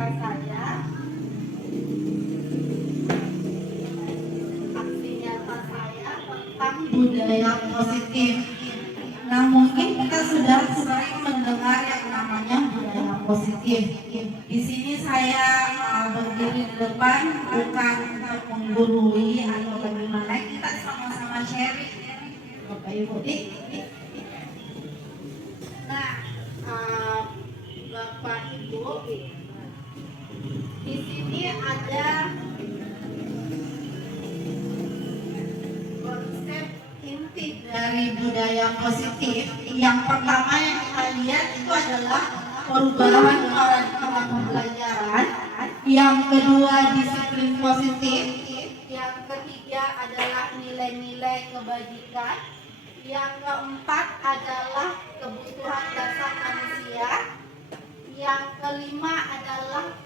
kata saya, aksi nyata saya tentang budaya positif. Nah, mungkin kita sudah sering mendengar yang namanya budaya positif. Di sini saya berdiri di depan bukan untuk menggurui atau bagaimana, kita sama-sama sharing, Bapak Ibu. Nah, Bapak Ibu, di sini ada konsep inti dari budaya positif. Yang pertama yang kita lihat itu adalah perubahan paradigma pembelajaran. Yang kedua, disiplin positif. Yang ketiga adalah nilai-nilai kebajikan. Yang keempat adalah kebutuhan dasar manusia. Yang kelima adalah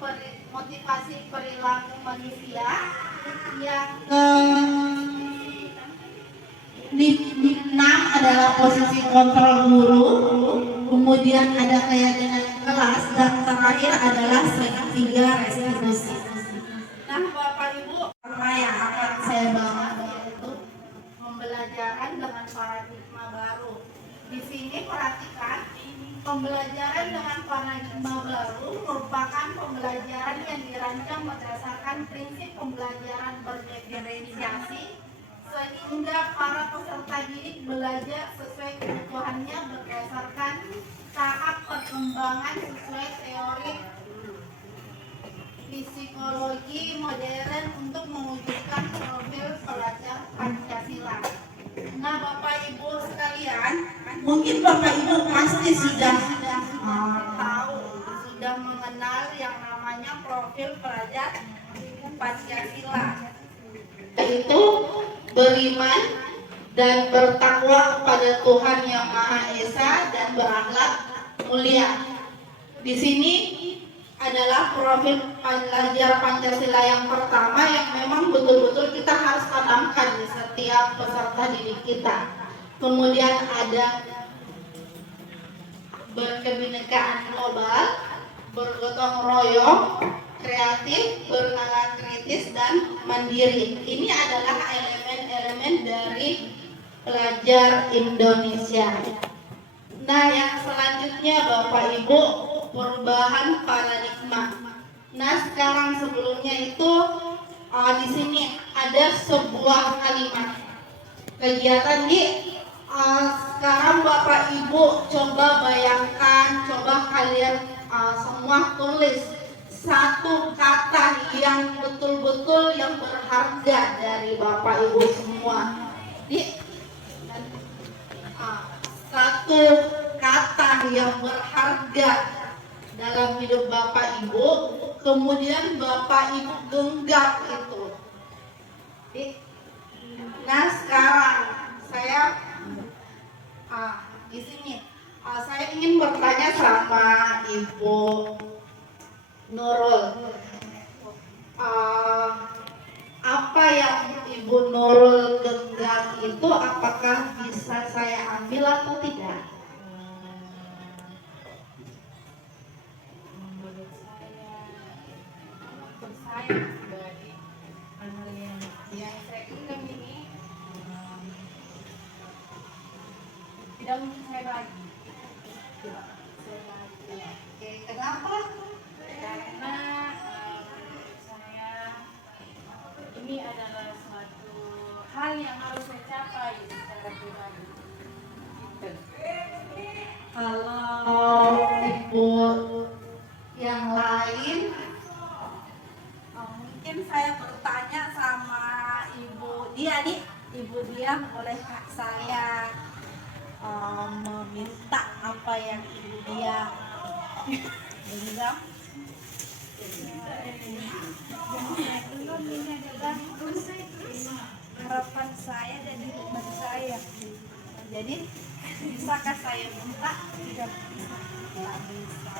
motivasi perilaku manusia. Yang keenam adalah posisi kontrol guru. Kemudian ada keyakinan kelas, dan terakhir adalah segitiga restitusi. Nah, Bapak Ibu, apa yang akan saya bahas yaitu pembelajaran dengan paradigma baru. Di sini perhatikan, pembelajaran dengan paradigma baru merupakan pembelajaran yang dirancang berdasarkan prinsip pembelajaran berdiferensiasi, sehingga para peserta didik belajar sesuai kebutuhannya berdasarkan tahap perkembangan sesuai teori psikologi modern untuk mewujudkan profil pelajar Pancasila. Nah, Bapak Ibu sekalian, mungkin Bapak Ibu pasti sudah tahu, sudah mengenal yang namanya profil pelajar Pancasila, yaitu beriman dan bertakwa kepada Tuhan Yang Maha Esa dan berakhlak mulia. Di sini adalah profil pelajar Pancasila yang pertama yang memang betul-betul kita harus tanamkan di setiap peserta didik kita. Kemudian ada berkebinekaan global, bergotong royong, kreatif, bernalar kritis, dan mandiri. Ini adalah elemen-elemen dari pelajar Indonesia. Nah, yang selanjutnya Bapak Ibu, perubahan paradigma. Nah, sekarang sebelumnya itu di sini ada sebuah kalimat kegiatan sekarang Bapak Ibu coba bayangkan, coba kalian semua tulis satu kata yang betul-betul yang berharga dari Bapak Ibu semua. Satu kata yang berharga dalam hidup Bapak Ibu, kemudian Bapak Ibu genggam itu. Nah, sekarang saya di sini saya ingin bertanya sama Ibu Nurul. Apa yang Ibu Nurul genggam itu apakah bisa saya ambil atau tidak? Menurut saya dari yang saya genggam ini tidak mungkin saya bagi. Oke, kenapa? Karena saya ini adalah suatu hal yang harus saya capai secara pribadi. Kalau Ibu yang lain, mungkin saya bertanya sama Ibu Dia nih. Ibu Dia, bolehkah saya meminta apa yang Ibu Dia genggam? Ini adalah harapan saya dan hikmat saya. Jadi bisakah saya minta? Tidak bisa.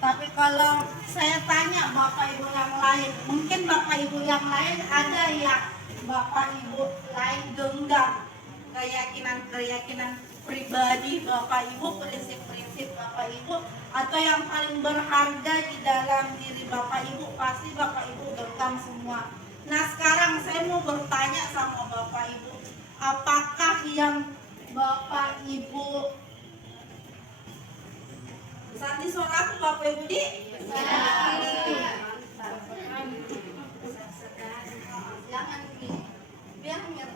Tapi kalau saya tanya Bapak Ibu yang lain, mungkin Bapak Ibu yang lain ada yang Bapak Ibu lain genggam, keyakinan-keyakinan pribadi Bapak Ibu, prinsip-prinsip Bapak Ibu, atau yang paling berharga di dalam diri Bapak Ibu, pasti Bapak Ibu genggam semua. Nah sekarang saya mau bertanya sama Bapak Ibu, apakah yang Bapak Ibu bisa disuara aku Bapak Ibu di? Jangan biar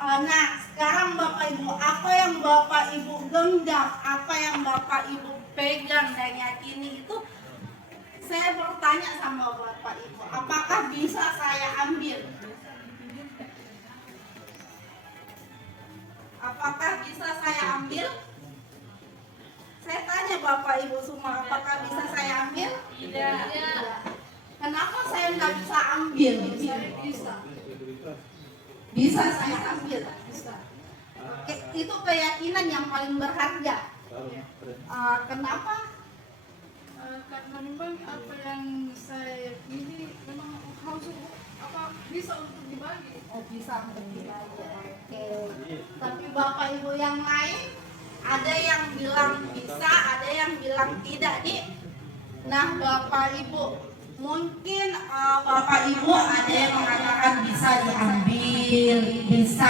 nah sekarang Bapak Ibu, apa yang Bapak Ibu genggam, apa yang Bapak Ibu pegang dan yakini itu, saya bertanya sama Bapak Ibu, apakah bisa saya ambil? Apakah bisa saya ambil? Saya tanya Bapak Ibu semua, apakah bisa saya ambil? Tidak. Kenapa saya nggak bisa ambil? Bisa. Bisa saya ambil. Bisa. Itu keyakinan yang paling berharga. Kenapa? Karena memang apa yang saya pilih memang harus bisa untuk dibagi. Oh bisa untuk dibagi. Oke. Tapi Bapak Ibu yang lain, ada yang bilang bisa, ada yang bilang tidak, Dik. Nah Bapak Ibu, mungkin Bapak Ibu ada yang mengatakan bisa diambil, bisa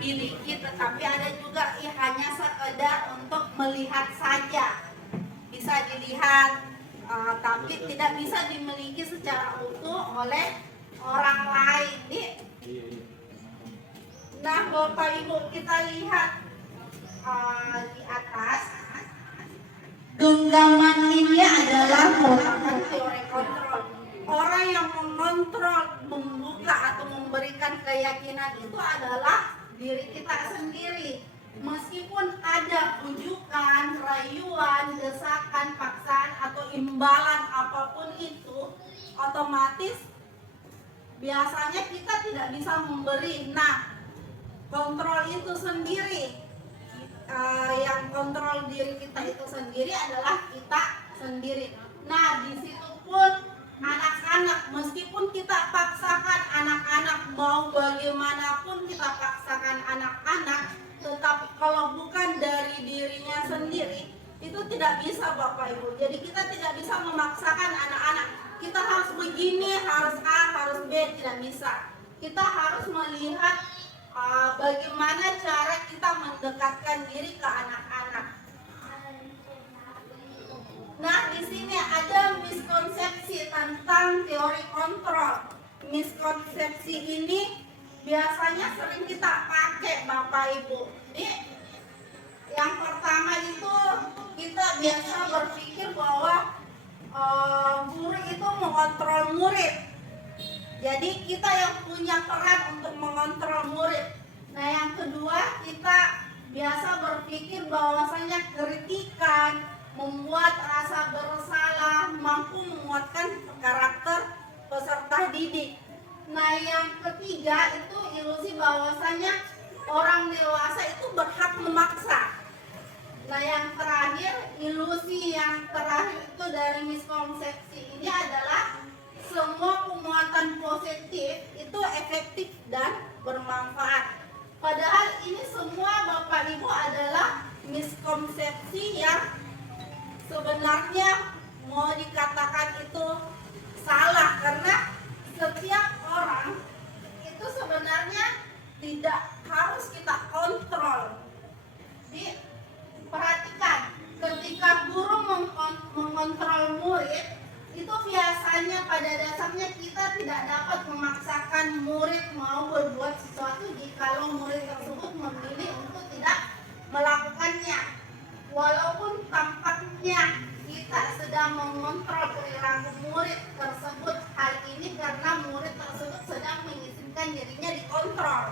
dimiliki, tetapi ada juga hanya sekedar untuk melihat saja, bisa dilihat, tapi tidak bisa dimiliki secara utuh oleh orang lain, Dik. Nah Bapak Ibu, kita lihat di atas, genggaman ini adalah merupakan teori kontrol. Orang yang mengontrol, membuka atau memberikan keyakinan itu adalah diri kita sendiri. Meskipun ada bujukan, rayuan, desakan, paksaan atau imbalan apapun itu, otomatis biasanya kita tidak bisa memberi. Nah, kontrol itu sendiri, yang kontrol diri kita itu sendiri adalah kita sendiri. Nah, di situ pun anak-anak, meskipun kita paksakan anak-anak, mau bagaimanapun kita paksakan anak-anak, tetapi kalau bukan dari dirinya sendiri, itu tidak bisa Bapak Ibu. Jadi kita tidak bisa memaksakan anak-anak, kita harus begini, harus A, harus B, tidak bisa. Kita harus melihat bagaimana cara kita mendekatkan diri ke anak-anak. Nah, di sini ada miskonsepsi tentang teori kontrol. Miskonsepsi ini biasanya sering kita pakai Bapak Ibu. Yang pertama itu kita biasa berpikir bahwa guru itu mengontrol murid. Jadi kita yang punya peran untuk mengontrol murid. Nah yang kedua, kita biasa berpikir bahwasanya kritikan, membuat rasa bersalah, mampu menguatkan karakter peserta didik. Nah yang ketiga itu ilusi bahwasanya orang dewasa itu berhak memaksa. Nah yang terakhir, ilusi yang terakhir itu dari miskonsepsi ini adalah semua penguatan positif itu efektif dan bermanfaat. Padahal ini semua Bapak Ibu adalah miskonsepsi yang sebenarnya mau dikatakan itu salah, karena setiap orang itu sebenarnya tidak harus kita kontrol. Jadi perhatikan, ketika guru mengontrol murid, itu biasanya pada dasarnya kita tidak dapat memaksakan murid mau berbuat sesuatu jikalau murid tersebut memilih untuk tidak melakukannya. Walaupun tampaknya kita sedang mengontrol perilaku murid tersebut hal ini karena murid tersebut sedang mengizinkan dirinya dikontrol.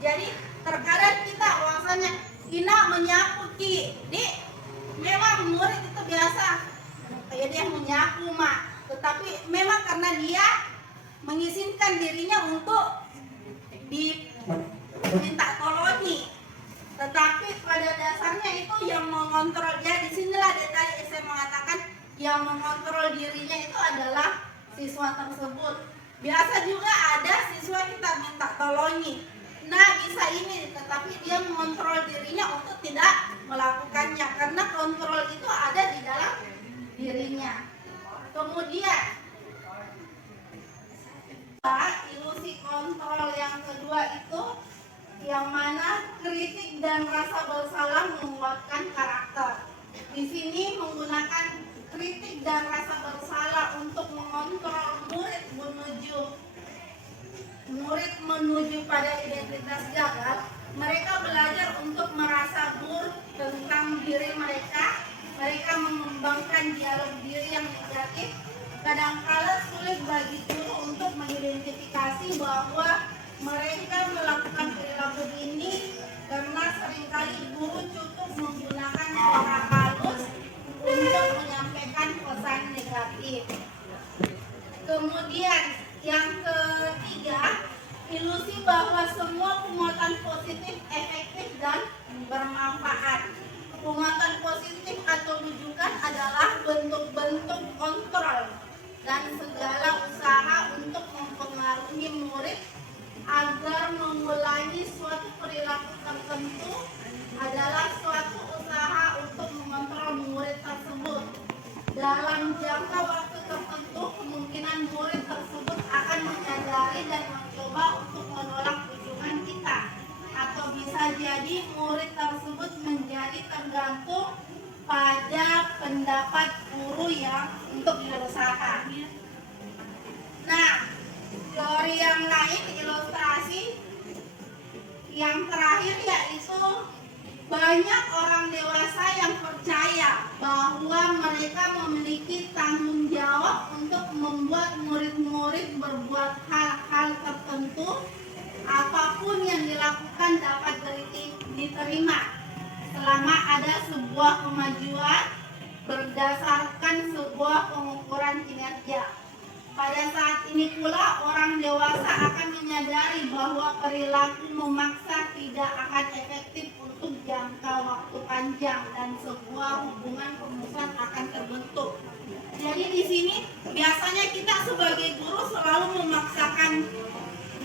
Jadi terkadang kita rasanya Ina menyapu Ki, memang murid itu biasa kayak dia menyapu mak, tetapi memang karena dia mengizinkan dirinya untuk diminta tolongi, tetapi pada dasarnya itu yang mengontrol dia. Disinilah dia tadi saya mengatakan yang mengontrol dirinya itu adalah siswa tersebut. Biasa juga ada siswa kita minta tolongi, nah bisa ini, tetapi dia mengontrol dirinya untuk tidak melakukannya karena kontrol itu ada di dalam dirinya. Kemudian ilusi kontrol yang kedua itu yang mana kritik dan rasa bersalah menguatkan karakter. Di sini menggunakan kritik dan rasa bersalah untuk mengontrol murid menuju pada identitas gagal. Mereka belajar untuk merasa buruk tentang diri mereka. Mereka mengembangkan dialog diri yang negatif. Kadangkala sulit bagi guru untuk mengidentifikasi bahwa mereka melakukan perilaku ini karena seringkali guru cukup menggunakan cara halus untuk menyampaikan pesan negatif. Kemudian yang ketiga, ilusi bahwa semua penguatan positif efektif dan bermanfaat. Penguatan positif atau rujukan adalah bentuk-bentuk kontrol dan segala usaha untuk mempengaruhi murid agar mengulangi suatu perilaku tertentu adalah suatu usaha untuk mengontrol murid tersebut. Dalam jangka waktu tertentu, kemungkinan murid tersebut akan menyadari dan mencoba untuk menolak rujukan kita. Atau bisa jadi murid tersebut menjadi tergantung pada pendapat guru yang untuk berusaha. Nah, teori yang lain, ilustrasi yang terakhir yaitu banyak orang dewasa yang percaya bahwa mereka memiliki tanggung jawab untuk membuat murid-murid berbuat hal-hal tertentu. Apapun yang dilakukan dapat diterima selama ada sebuah kemajuan berdasarkan sebuah pengukuran kinerja. Pada saat ini pula orang dewasa akan menyadari bahwa perilaku memaksa tidak akan efektif untuk jangka waktu panjang dan sebuah hubungan pemusuhan akan terbentuk. Jadi di sini biasanya kita sebagai guru selalu memaksakan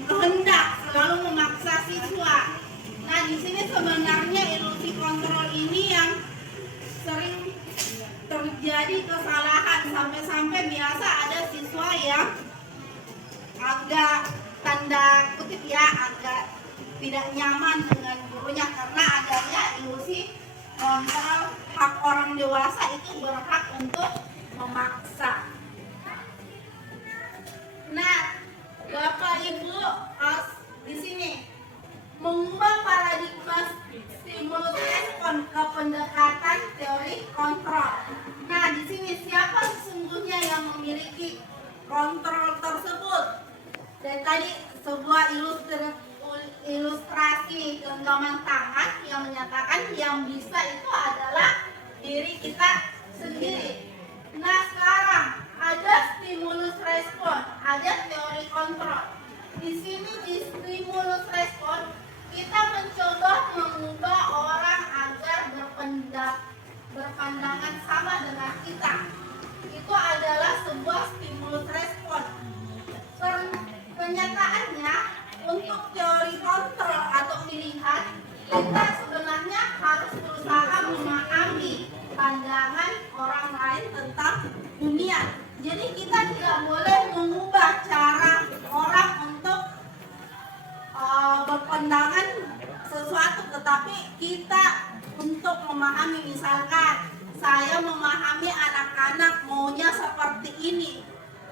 kehendak, selalu memaksa siswa. Nah, di sini sebenarnya ilusi kontrol ini yang sering terjadi kesalahan, sampai-sampai biasa ada siswa yang agak tanda kutip ya, agak tidak nyaman dengan gurunya karena adanya ilusi kontrol. Hak orang dewasa itu berhak untuk memaksa. Nah, Bapak Ibu, di sini mengubah paradigma stimulus respon ke pendekatan teori kontrol. Nah, di sini siapa sesungguhnya yang memiliki kontrol tersebut? Dan tadi sebuah ilustrasi genggaman tangan yang menyatakan yang bisa itu adalah diri kita sendiri. Nah, sekarang ada stimulus respon, ada teori kontrol. Di sini di stimulus respon kita mencoba mengubah orang agar berpandangan sama dengan kita. Itu adalah sebuah stimulus respon. Kenyataannya untuk teori kontrol atau pilihan kita sebenarnya harus berusaha memahami pandangan orang lain tentang dunia. Jadi kita tidak boleh mengubah cara orang untuk berpandangan sesuatu, tetapi kita untuk memahami. Misalkan saya memahami anak-anak maunya seperti ini,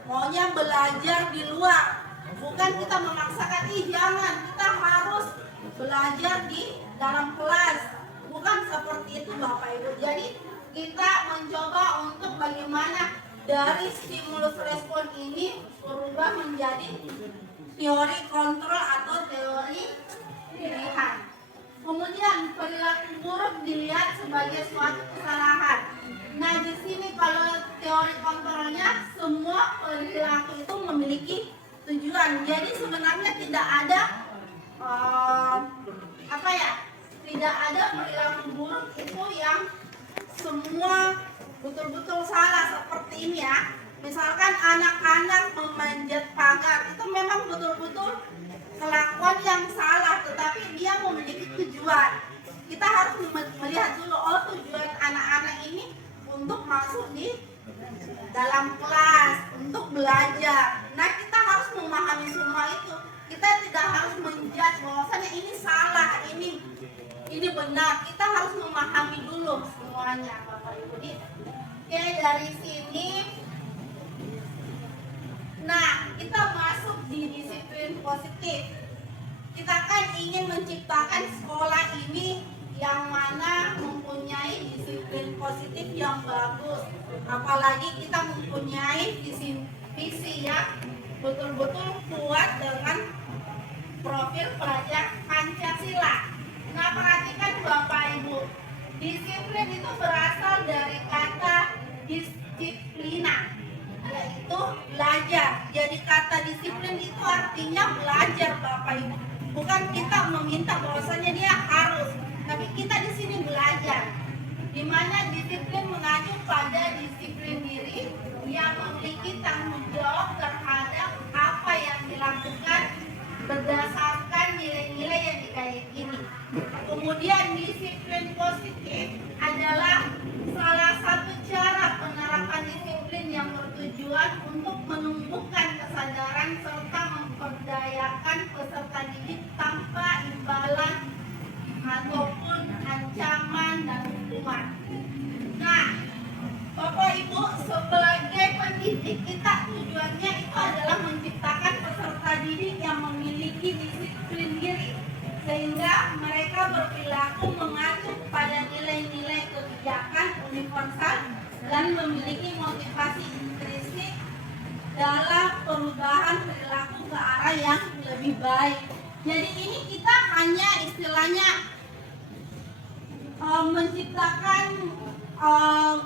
maunya belajar di luar, bukan kita memaksakan jangan, kita harus belajar di dalam kelas, bukan seperti itu Bapak Ibu. Jadi kita mencoba untuk bagaimana dari stimulus respon ini berubah menjadi teori kontrol atau teori pilihan. Kemudian perilaku buruk dilihat sebagai suatu kesalahan. Nah, di sini kalau teori kontrolnya semua perilaku itu memiliki tujuan. Jadi sebenarnya tidak ada tidak ada perilaku buruk itu yang semua betul-betul salah seperti ini ya. Misalkan anak-anak memanjat pagar, itu memang betul-betul kelakuan yang salah, tetapi dia memiliki tujuan. Kita harus melihat dulu, tujuan anak-anak ini untuk masuk di dalam kelas untuk belajar. Nah, kita harus memahami semua itu. Kita tidak harus menjudge bahwasanya ini salah, ini benar. Kita harus memahami dulu semuanya, Bapak Ibu. Oke, dari sini. Nah, kita masuk di disiplin positif. Kita kan ingin menciptakan sekolah ini yang mana mempunyai disiplin positif yang bagus. Apalagi kita mempunyai visi yang betul-betul kuat dengan profil pelajar Pancasila. Nah, perhatikan Bapak Ibu, disiplin itu berasal dari kata disiplina, yaitu belajar. Jadi kata disiplin itu artinya belajar, Bapak Ibu. Bukan kita meminta bahwasanya dia harus, tapi kita di sini belajar. Di mana disiplin mengacu pada disiplin diri yang memiliki tanggung jawab terhadap apa yang dilakukan berdasarkan nilai-nilai yang diyakini. Kemudian disiplin positif adalah salah satu cara penerapan disiplin yang bertujuan untuk menumbuhkan kesadaran serta memperdayakan peserta didik tanpa imbalan ataupun ancaman dan hukuman. Nah, Bapak Ibu, sebagai pendidik kita tujuannya itu adalah menciptakan peserta didik yang memiliki disiplin diri sehingga mereka berperilaku mengacu pada nilai-nilai kebijakan universal dan memiliki motivasi intrinsik dalam perubahan perilaku ke arah yang lebih baik. Jadi ini kita hanya istilahnya menciptakan,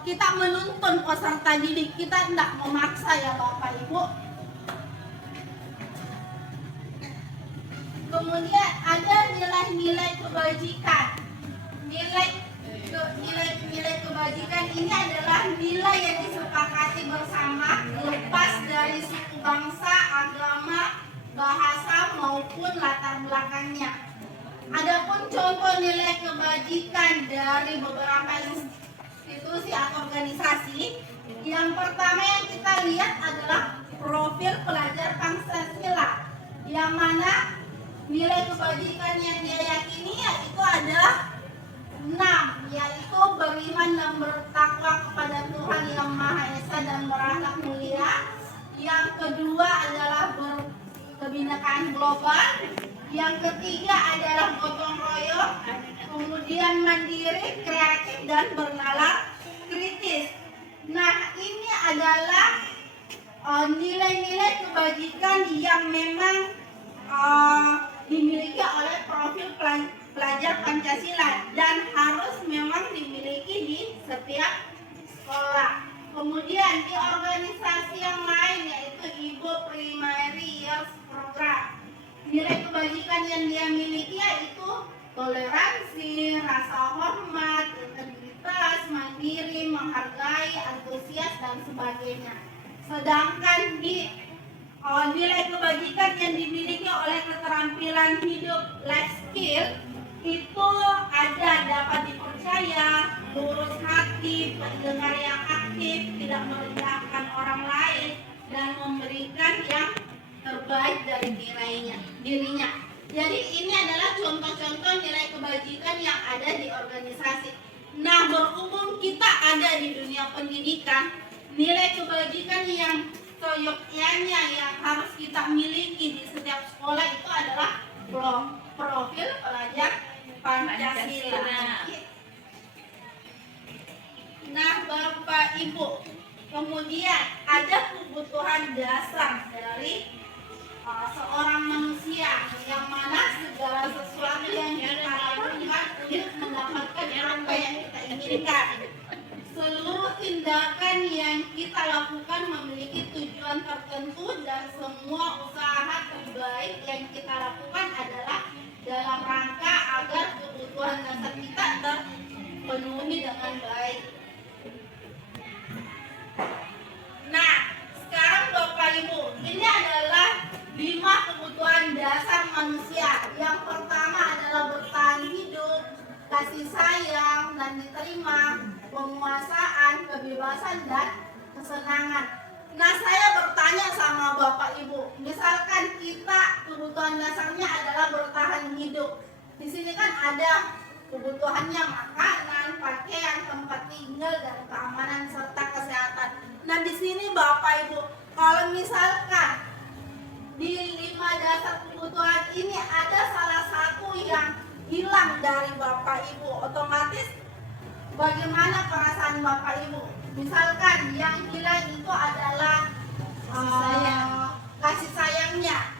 kita menuntun peserta didik, kita tidak memaksa ya Bapak Ibu. Kemudian ada nilai-nilai kebajikan. Nilai kebajikan ini adalah nilai yang disepakati bersama lepas dari suku bangsa, agama, bahasa maupun latar belakangnya. Adapun contoh nilai kebajikan dari beberapa institusi atau organisasi, yang pertama yang kita lihat adalah profil pelajar Pancasila, yang mana nilai kebajikan yang dia yakini yaitu adalah 6, yaitu beriman dan bertakwa kepada Tuhan Yang Maha Esa dan berakhlak mulia. Yang kedua adalah kebinekaan global. Yang ketiga adalah gotong royong. Kemudian mandiri, kreatif dan bernalar kritis. Nah, ini adalah nilai-nilai kebajikan yang memang dimiliki oleh profil pelajar Pancasila dan harus memang dimiliki di setiap sekolah. Kemudian di organisasi yang lain yaitu Ibu Primary Years Program, nilai kebajikan yang dia miliki yaitu toleransi, rasa hormat, integritas, mandiri, menghargai, antusias dan sebagainya. Sedangkan di nilai kebajikan yang dimiliki oleh keterampilan hidup life skill itu ada dapat dipercaya, lurus hati, pendengar yang aktif, tidak merendahkan orang lain, dan memberikan yang terbaik dari dirinya. Jadi ini adalah contoh-contoh nilai kebajikan yang ada di organisasi. Nah, berhubung kita ada di dunia pendidikan, nilai kebajikan yang seyogyanya yang harus kita miliki di setiap sekolah itu adalah profil pelajar Pancasila. Nah, Bapak Ibu, kemudian ada kebutuhan dasar dari seorang manusia, yang mana segala sesuatu yang kita lakukan untuk mendapatkan apa yang kita inginkan. Seluruh tindakan yang kita lakukan memiliki tujuan tertentu dan semua usaha terbaik yang kita lakukan adalah dalam rangka agar kebutuhan dasar kita terpenuhi dengan baik. Nah, sekarang Bapak Ibu, ini adalah 5 kebutuhan dasar manusia. Yang pertama adalah bertahan hidup, kasih sayang dan diterima, penguasaan, kebebasan kebebasan dan kesenangan. Nah, saya bertanya sama Bapak Ibu, misalkan kita kebutuhan dasarnya adalah bertahan hidup. Di sini kan ada kebutuhannya makanan, pakaian, tempat tinggal, dan keamanan serta kesehatan. Nah, di sini Bapak Ibu, kalau misalkan di 5 dasar kebutuhan ini ada salah satu yang hilang dari Bapak Ibu, otomatis bagaimana perasaan Bapak Ibu? Misalkan yang hilang itu adalah kasih sayangnya.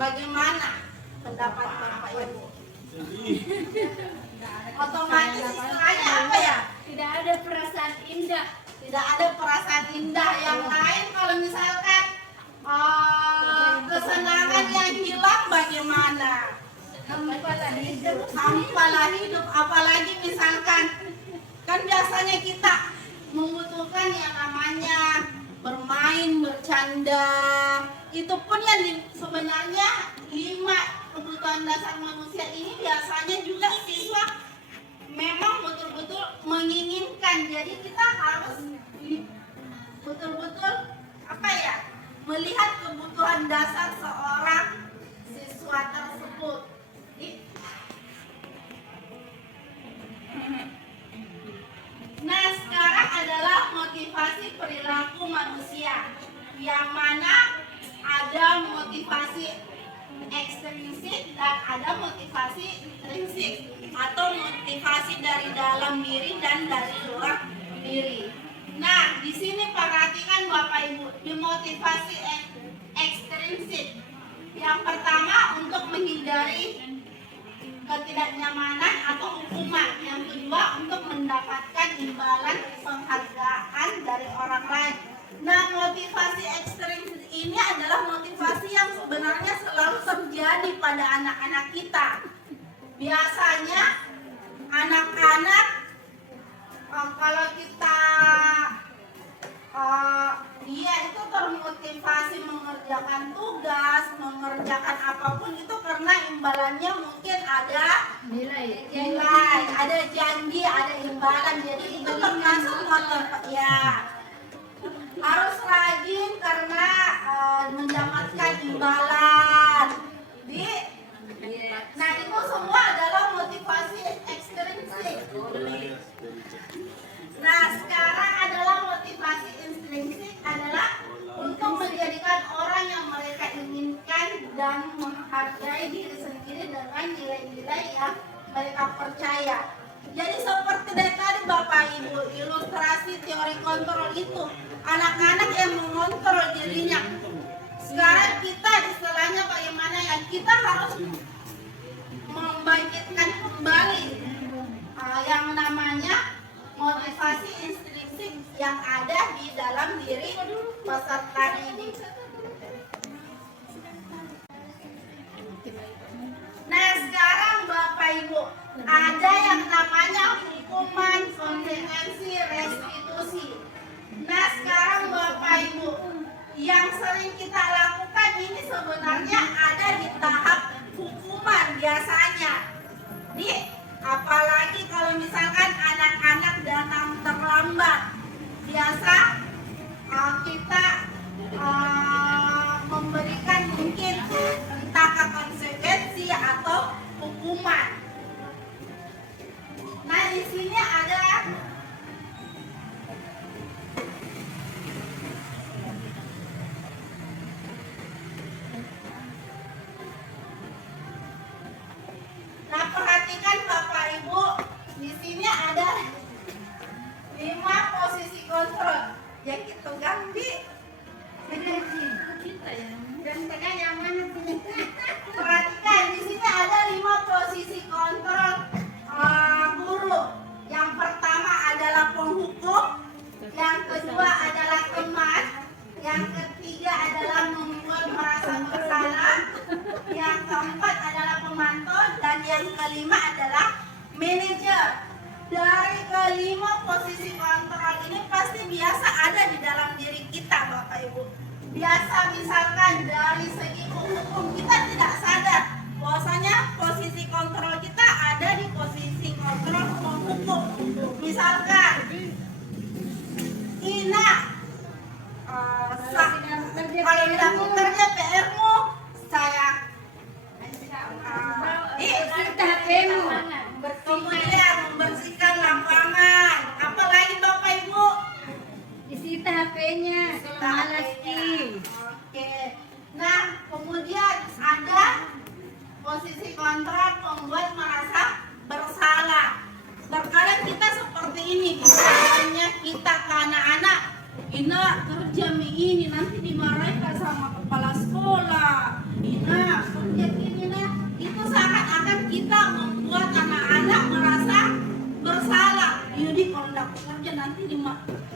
Bagaimana pendapat Bapak Ibu? Otomatis istilahnya apa ya? Tidak ada perasaan indah. Tidak ada perasaan indah. Yang lain kalau misalkan kesenangan yang hilang bagaimana? Hampalah hidup. Apalagi misalkan kan biasanya kita membutuhkan yang namanya bermain, bercanda. Itu pun yang sebenarnya 5 kebutuhan dasar manusia ini biasanya juga siswa memang betul-betul menginginkan. Jadi kita harus betul-betul melihat kebutuhan dasar seorang siswa tersebut. Nah, sekarang adalah motivasi perilaku manusia, yang mana ada motivasi ekstrinsik dan ada motivasi intrinsik, atau motivasi dari dalam diri dan dari luar diri. Nah, di sini perhatikan Bapak Ibu, di motivasi ekstrinsik, yang pertama untuk menghindari ketidaknyamanan atau hukuman, yang kedua untuk mendapatkan imbalan penghargaan dari orang lain. Nah, motivasi ekstrinsik ini adalah motivasi yang sebenarnya selalu terjadi pada anak-anak kita. Biasanya anak-anak kalau kita dia itu termotivasi mengerjakan tugas, mengerjakan apapun itu karena imbalannya mungkin ada nilai, ada janji, ada imbalan. Jadi itu termasuk motivasi ya. Harus rajin karena mendapatkan imbalan. Nah, itu semua adalah motivasi ekstrinsik. Nah, sekarang adalah motivasi intrinsik adalah untuk menjadikan orang yang mereka inginkan dan menghargai diri sendiri dengan nilai-nilai yang mereka percaya. Jadi seperti dari tadi Bapak Ibu, ilustrasi teori kontrol itu, anak-anak yang mengontrol dirinya. Sekarang kita istilahnya bagaimana ya, kita harus membangkitkan kembali yang namanya motivasi intrinsik yang ada di dalam diri peserta didik. Nah, sekarang Bapak Ibu, ada yang namanya hukuman, konsekuensi, restitusi. Nah, sekarang Bapak Ibu, yang sering kita lakukan ini sebenarnya ada di tahap hukuman biasanya. Apalagi kalau misalkan anak-anak datang terlambat, biasa kita memberikan mungkin entah konsekuensi atau hukuman. Nah, di sini ada perhatikan Bapak Ibu, di sini ada 5 posisi kontrol yang kita ganti. Perhatikan di sini ada 5 posisi kontrol guru. Yang pertama adalah penghukum, yang kedua adalah teman, yang ketiga adalah membuat merasa bersalah, yang keempat adalah pemantau, dan yang kelima adalah manajer. Dari kelima posisi kontrol ini pasti biasa ada di dalam diri kita Bapak Ibu. Biasa misalkan dari segi hukum kita tidak sadar bahwasanya posisi kontrol kita ada di posisi kontrol penghukum. Misalkan kalau tidak kerja PR-mu, saya Kita HP-mu. kemudian membersihkan lapangan. Apalagi Bapak Ibu? Disita HP-nya. Malas Ki. Oke. Nah, kemudian ada posisi kontrak membuat merasa bersalah. Terkadang kita seperti ini, misalnya kita ke anak-anak, Ina kerja ini nanti dimarahin sama kepala sekolah. Ina kerja gini nah, itu seakan-akan kita membuat anak-anak merasa bersalah. Yudi kalau tidak kerja nanti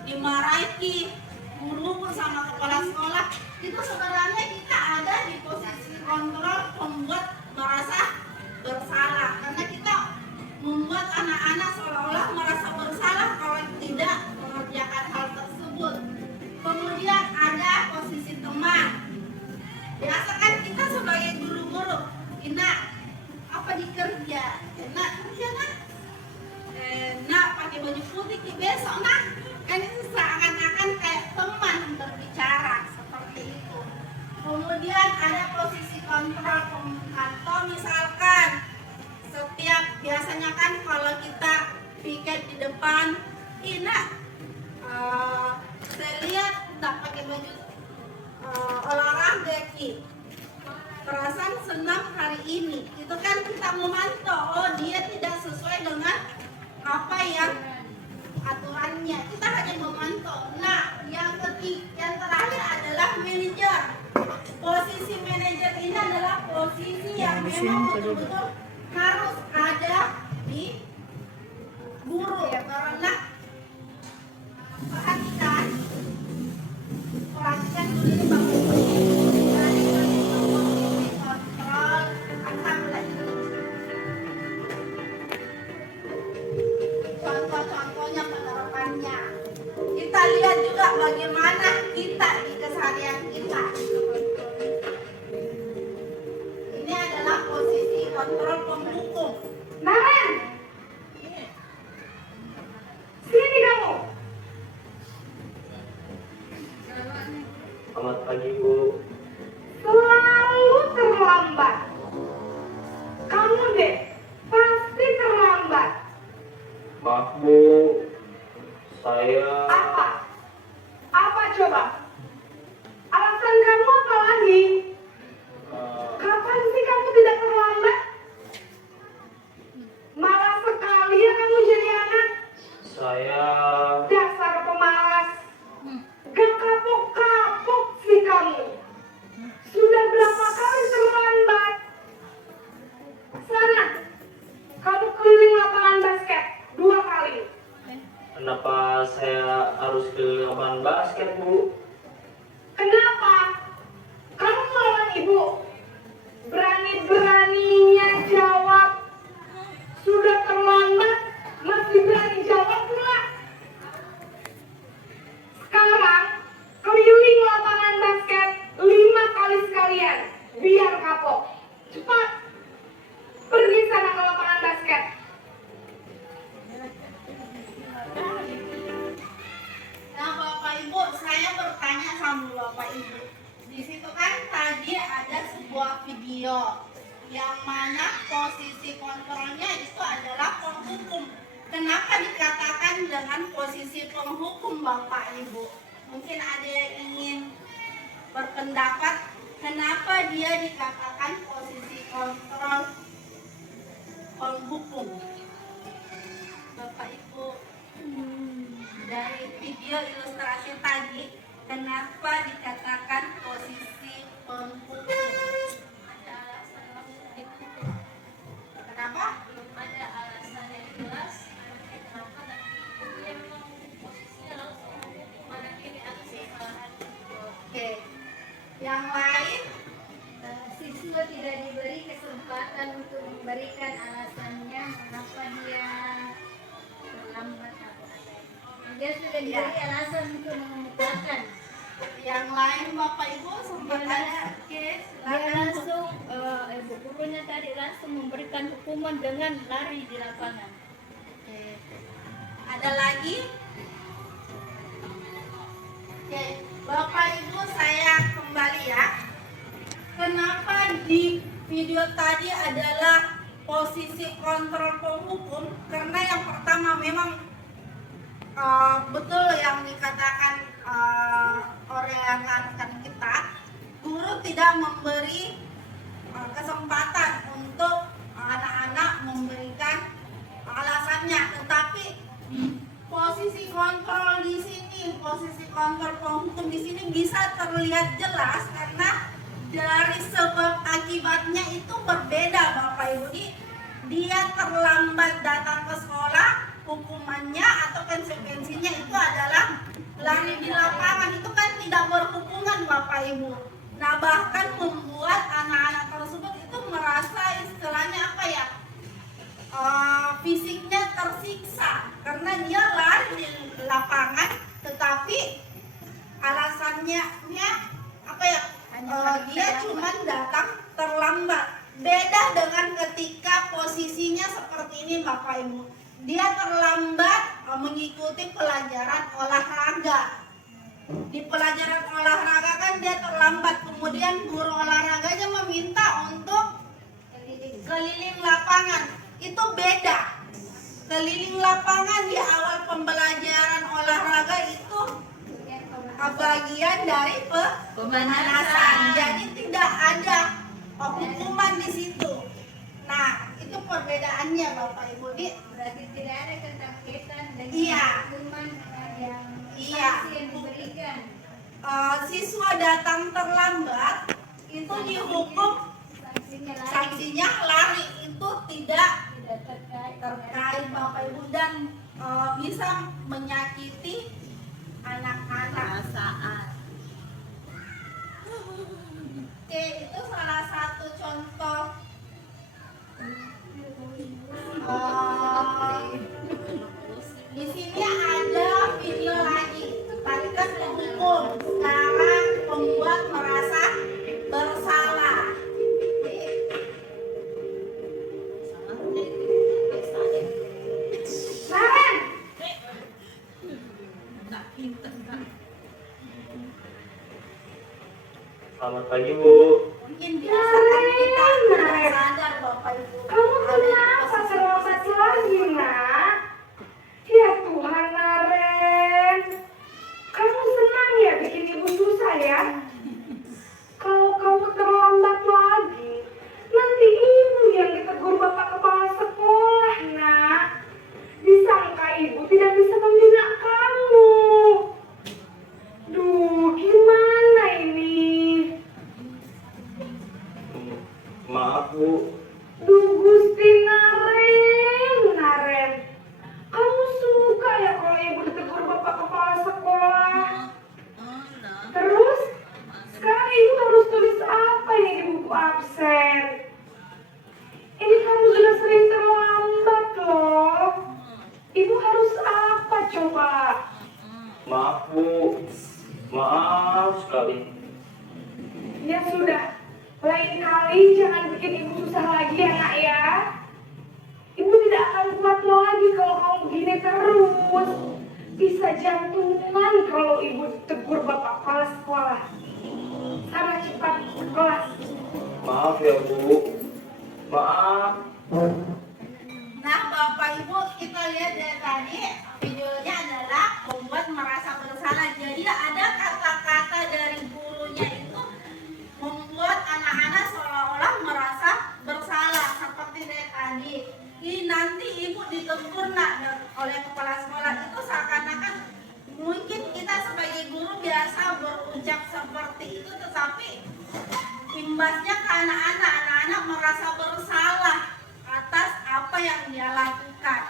dimarahi guru sama kepala sekolah. Itu sebenarnya kita ada di posisi kontrol membuat merasa bersalah karena kita membuat anak-anak seolah-olah merasa bersalah kalau tidak mengerjakan hal tersebut. Kemudian ada posisi teman. Biasa kan kita sebagai guru-guru, Ina apa dikerja? Nak kerja nak? Nak pakai baju putih di besok nak? Kan itu seakan-akan kayak teman berbicara seperti itu. Kemudian ada posisi kontrol atau misalkan setiap biasanya kan kalau kita piket di depan, Ina saya lihat tak pakai baju olahraga Ki. Perasaan senang hari ini. Itu kan kita memantau, oh dia tidak sesuai dengan apa yang aturannya. Kita hanya memantau. Nah, yang terakhir adalah manajer. Posisi manajer ini adalah posisi yang memang betul-betul harus ada di guru karena perhatikan dulu ini kontrol akan belajar. Contoh-contohnya penerapannya. Kita lihat juga bagaimana kita di keseharian kita. Ini adalah posisi kontrol pembuku. Maman, sini kamu. Selamat pagi, Bu. Selalu terlambat. Kamu deh, pasti terlambat. Maaf, Bu. Saya Apa? Apa coba? Alasan kamu apa lagi? Kapan sih kamu tidak terlambat? Malas sekali ya kamu jadi anak. saya Dasar pemalas. Gak kapok-kapok sih kamu. Sudah berapa kali terlambat? Sana, kamu keliling lapangan basket 2 kali. kenapa saya harus keliling lapangan basket, Bu? Kenapa? Kamu melawan ibu. Berani-beraninya jawab. Sudah terlambat, masih berani jawab pula. Sekarang, keliling lapangan basket 5 kali sekalian. Biar kapok. Cepat. Pergi sana ke lapangan basket. Nah Bapak Ibu, saya bertanya sama Bapak Ibu. Di situ kan tadi ada sebuah video yang mana posisi kontrolnya itu adalah penghukum. Kenapa dikatakan dengan posisi penghukum Bapak Ibu? Mungkin ada yang ingin berpendapat kenapa dia dikatakan posisi kontrol penghukum. Bapak Ibu, dari video ilustrasi tadi, kenapa dikatakan posisi penghukum? Ada alasan yang kenapa? Belum ada alasan yang jelas. Kenapa dia memang posisinya langsung mana ini atas kesalahan. Oke. Yang lain? Siswa tidak diberi kesempatan untuk memberikan alasannya mengapa dia terlambat. Dia sudah diberi alasan untuk mengemukakan. Yang lain Bapak Ibu sempat Dia ada? Oke, Dia langsung, ibu gurunya tadi langsung memberikan hukuman dengan lari di lapangan. Oke. Ada lagi? Oke, Bapak Ibu saya kembali video tadi adalah posisi kontrol penghukum, karena yang pertama memang betul yang dikatakan oleh rekan kita, guru tidak memberi kesempatan untuk anak-anak memberikan alasannya, tetapi posisi kontrol di sini, posisi kontrol penghukum di sini bisa terlihat jelas karena dari sebab akibatnya itu berbeda, Bapak Ibu. Dia terlambat datang ke sekolah, hukumannya atau konsekuensinya itu adalah lari di lapangan. Itu kan tidak berhubungan, Bapak Ibu. Nah, bahkan membuat anak-anak tersebut itu merasa istilahnya apa ya, fisiknya tersiksa karena dia lari di lapangan, tetapi alasannya apa ya, dia cuma datang terlambat. Beda dengan ketika posisinya seperti ini, Bapak Ibu. Dia terlambat mengikuti pelajaran olahraga. Di pelajaran olahraga kan dia terlambat, kemudian guru olahraganya meminta untuk keliling lapangan. Itu beda. Keliling lapangan di awal pembelajaran olahraga itu bagian dari pemanasan. Jadi tidak ada hukuman di situ. Nah, itu perbedaannya, Bapak Ibu. Berarti tidak ada keterkaitan dengan Iya. hukuman yang Iya. sanksi yang diberikan. Siswa datang terlambat itu dihukum sanksinya lari, itu tidak terkait, Bapak Ibu, dan bisa menyakiti anak-anak. Oke, itu salah satu contoh di sini ada video lagi. Tadi kan penghukum, sekarang pembuat merasa bersalah. Naren, Selamat pagi, Bu. Mungkin biasa kan kita tidak sadar, Bapak Ibu. kamu kenapa terlambat lagi, nak? Ya Tuhan, Naren. Kamu senang ya bikin ibu susah ya? Kalau kamu terlambat lagi, nanti ibu yang ditegur bapak kepala sekolah, nak. Disangka ibu tidak bisa membina kamu. Duh, gimana ini? Maaf, Bu. Duh, Gusti Naren. Kamu suka ya kalau ibu ditegur bapak kepala sekolah? Terus, sekarang ibu harus tulis apa ini di buku absen? Ini kamu sudah sering terlambat loh. Ibu harus apa coba? Maaf, Bu. Maaf sekali. Ya sudah, lain kali jangan bikin ibu susah lagi ya, nak ya. Ibu tidak akan kuat lagi kalau kamu begini terus. Bisa jantungan kalau ibu tegur bapak kepala sekolah. Sana cepat ke kelas. Maaf ya, Bu. Maaf. Nah, Bapak Ibu, kita lihat dari tadi videonya adalah membuat merasa bersalah. Jadi ada kata-kata dari gurunya itu membuat anak-anak seolah-olah merasa bersalah. Seperti dari tadi, ini nanti ibu ditegur nak oleh kepala sekolah. Itu seakan-akan mungkin kita sebagai guru biasa berucap seperti itu, tetapi imbasnya ke anak-anak merasa bersalah atas apa yang dia lakukan.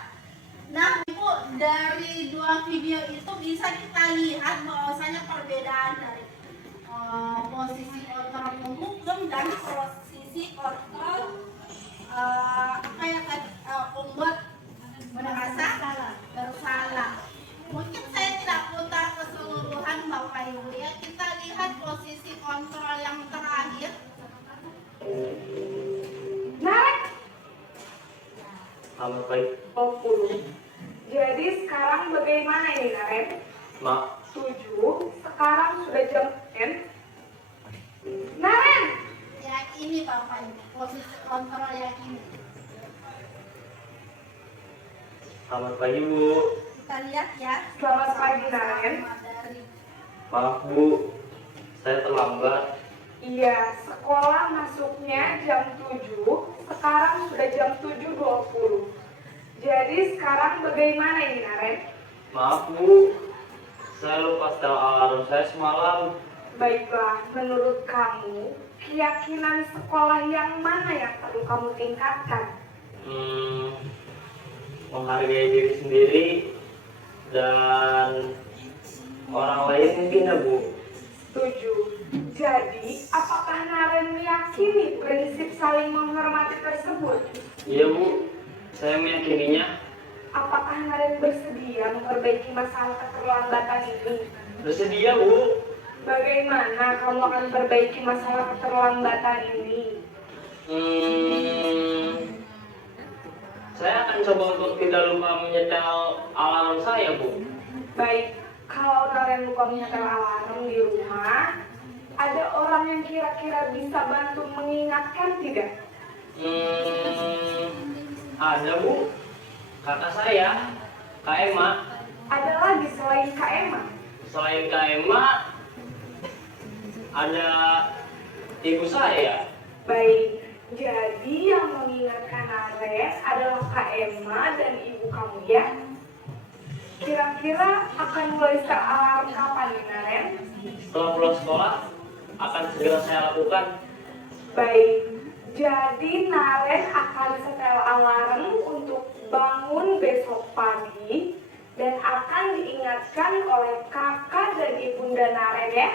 Nah, Ibu, dari dua video itu bisa kita lihat bahwasanya perbedaan dari posisi kontrol penghukum dan posisi kontrol pembuat merasa bersalah. Mungkin saya tidak putar keseluruhan, Bapak Ibu ya. Kita lihat posisi kontrol yang terakhir. Naren, Selamat pagi. 20. Jadi sekarang bagaimana ini, Naren? Maaf. 7, sekarang sudah jam 10. Naren, Ya, ini Bapak Ibu, posisi kontrol yang ini. Selamat pagi Bu. Kita lihat ya. Selamat pagi, Naren. Dari Maaf Bu, saya terlambat. Iya, sekolah masuknya jam 7, sekarang sudah jam 7.20. Jadi sekarang bagaimana ini, Naren? Maaf Bu, saya lupa setel alarm saya semalam. Baiklah, menurut kamu, keyakinan sekolah yang mana yang perlu kamu tingkatkan? Menghargai diri sendiri dan orang lain mungkin ya Bu. Setuju. Jadi, apakah Naren meyakini prinsip saling menghormati tersebut? Iya Bu, saya meyakininya. Apakah Naren bersedia memperbaiki masalah keterlambatan ini? Bersedia Bu. Bagaimana kamu akan perbaiki masalah keterlambatan ini? Saya akan coba untuk tidak lupa menyetel alarm saya Bu. Baik, kalau Naren lupa menyetel alarm di rumah, ada orang yang kira-kira bisa bantu mengingatkan tidak? Ada Bu, kakak saya, Kak Emma. Ada lagi selain Kak Emma? Selain Kak Emma, ada ibu saya. Baik, jadi yang mengingatkan Naren adalah Kak Emma dan ibu kamu ya? Kira-kira akan mulai setel alarm kapan nih, Naren? Setelah pulang sekolah, akan segera saya lakukan. Baik, jadi Naren akan setel alarm untuk bangun besok pagi dan akan diingatkan oleh kakak dan ibunda Naren ya.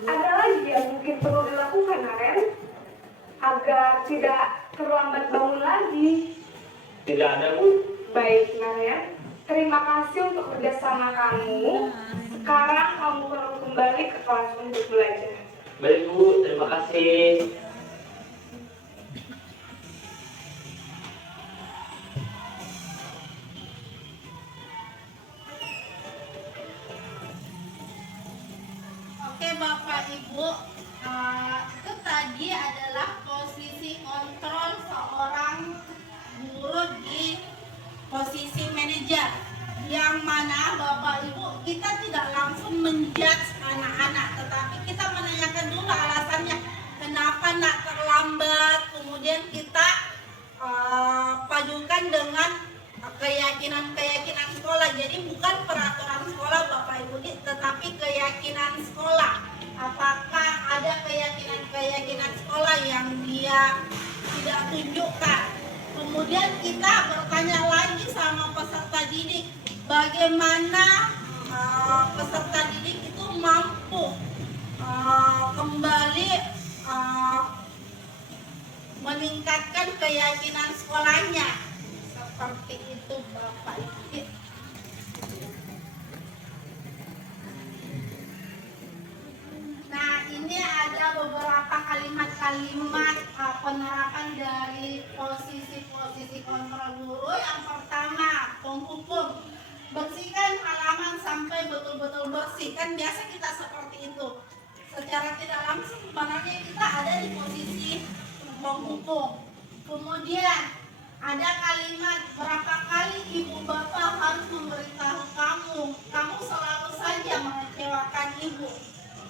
Ada lagi yang mungkin perlu dilakukan Naren agar tidak terlambat bangun lagi. Tidak ada Bu. Baik Naren, terima kasih untuk kerjasama kamu. Sekarang kamu perlu kembali ke kelas untuk belajar. Baik Bu, terima kasih. Oke Bapak Ibu, itu tadi adalah posisi kontrol seorang guru di posisi manajer, yang mana Bapak Ibu kita tidak langsung menjudge anak-anak, tetapi kita menanyakan dulu alasannya kenapa nak terlambat, kemudian kita padukan dengan keyakinan sekolah. Jadi bukan peraturan sekolah Bapak Ibu, tetapi keyakinan sekolah. Apakah ada keyakinan sekolah yang dia tidak tunjukkan? Kemudian kita bertanya lagi sama peserta didik, bagaimana peserta didik itu mampu kembali meningkatkan keyakinan sekolahnya. Seperti itu Bapak Ibu. Nah, ini ada beberapa kalimat-kalimat penerapan dari posisi-posisi kontrol guru. Yang pertama, penghukum. Bersihkan halaman sampai betul-betul bersih. Kan biasa kita seperti itu. Secara tidak langsung sebenarnya kita ada di posisi penghukum. Kemudian ada kalimat, berapa kali ibu bapak harus memberitahu kamu selalu saja mengecewakan ibu.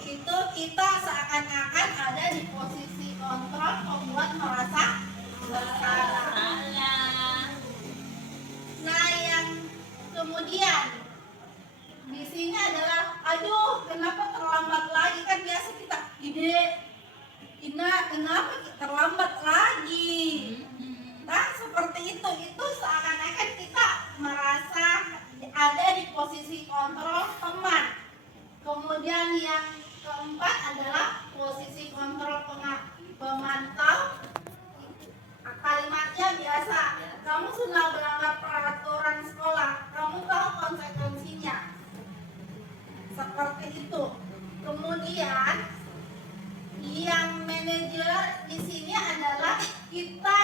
Itu kita seakan-akan ada di posisi kontrol, membuat merasa bersalah. Nah, yang kemudian di sini adalah, aduh kenapa terlambat lagi, kan biasa kita Ina kenapa terlambat lagi. Nah, seperti itu seakan-akan kita merasa ada di posisi kontrol teman. Kemudian yang keempat adalah posisi kontrol pemantau. Kalimatnya biasa, kamu sudah melanggar peraturan sekolah, kamu tahu konsekuensinya. Seperti itu. Kemudian yang manajer di sini adalah kita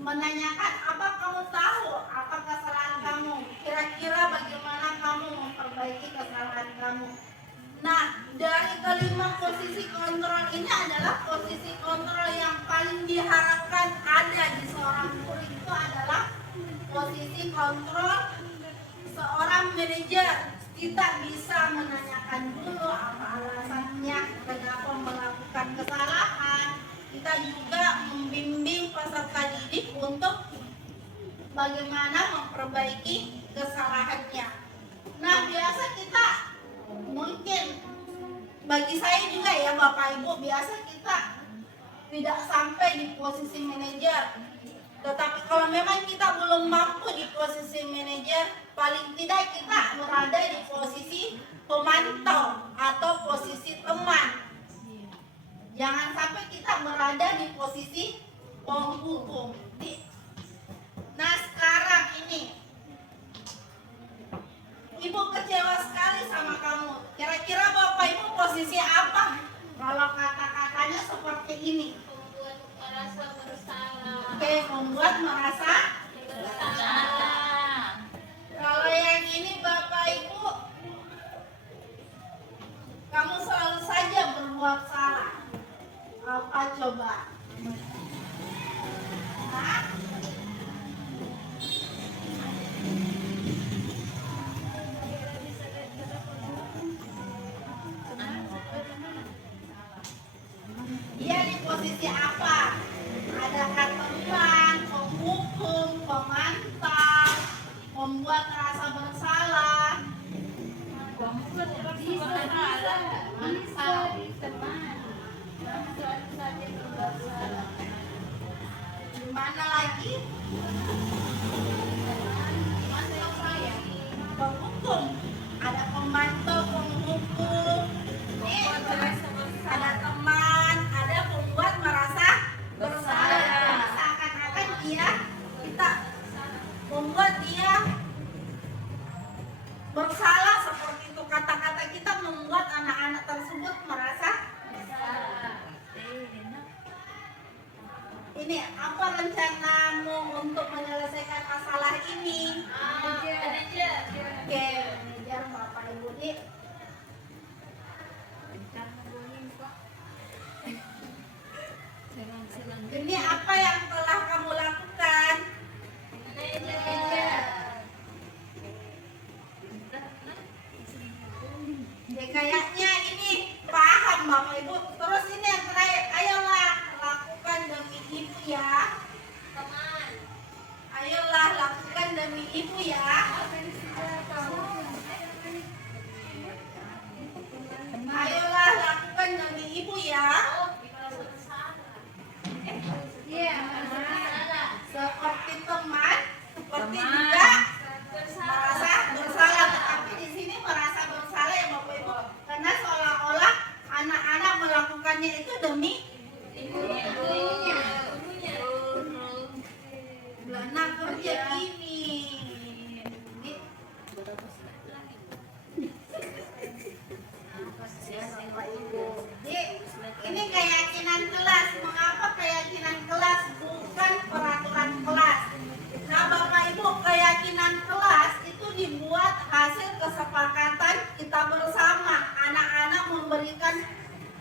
menanyakan, apa kamu tahu apa kesalahan kamu, kira-kira bagaimana kamu memperbaiki kesalahan kamu. Nah, dari kelima posisi kontrol ini harapkan ada di seorang guru itu adalah posisi kontrol seorang manajer. Kita bisa menanyakan dulu apa alasannya kenapa melakukan kesalahan. Kita juga membimbing peserta didik untuk bagaimana memperbaiki kesalahannya. Nah, biasa kita mungkin bagi saya juga ya Bapak Ibu, biasa kita tidak sampai di posisi manajer. Tetapi kalau memang kita belum mampu di posisi manajer, paling tidak kita berada di posisi pemantau atau posisi teman. Jangan sampai kita berada di posisi penghukum. Nah, sekarang ini Ibu kecewa sekali sama kamu. Kira-kira Bapak Ibu posisi apa kalau kata-katanya seperti ini? Membuat merasa bersalah. Oke, membuat merasa Bersalah. kalau yang ini Bapak Ibu, kamu selalu saja berbuat salah. Apa coba? Hah? Dia di posisi apa? Adakah teman, penghukum, pemantau, membuat rasa bersalah? Mana lagi? Penghukum, ada pemantau, penghukum, ada teman, ada pembuat merasa bersalah. Seakan-akan kita membuat dia bersalah, seperti itu kata-kata kita membuat anak-anak tersebut merasa bersalah. Ini apa rencanamu untuk menyelesaikan masalah ini? Manajer. Oke, manajer Bapak Ibu Di. Ini apa yang telah kamu lakukan? Ya, kayaknya ini paham Bapak Ibu. Terus ini yang terakhir, ayolah lakukan demi ibu ya. Teman. Ayolah lakukan demi ibu ya. Ayolah lakukan demi ibu ya. Seperti teman, seperti juga merasa bersalah. Tapi di sini merasa bersalah ya Bapak Ibu, karena seolah-olah anak-anak melakukannya itu demi ibunya. Belana kerja ini. Ini keyakinan kelas. Mengapa keyakinan kelas bukan peraturan kelas? Nah Bapak Ibu, keyakinan kelas itu dibuat hasil kesepakatan kita bersama. Anak-anak memberikan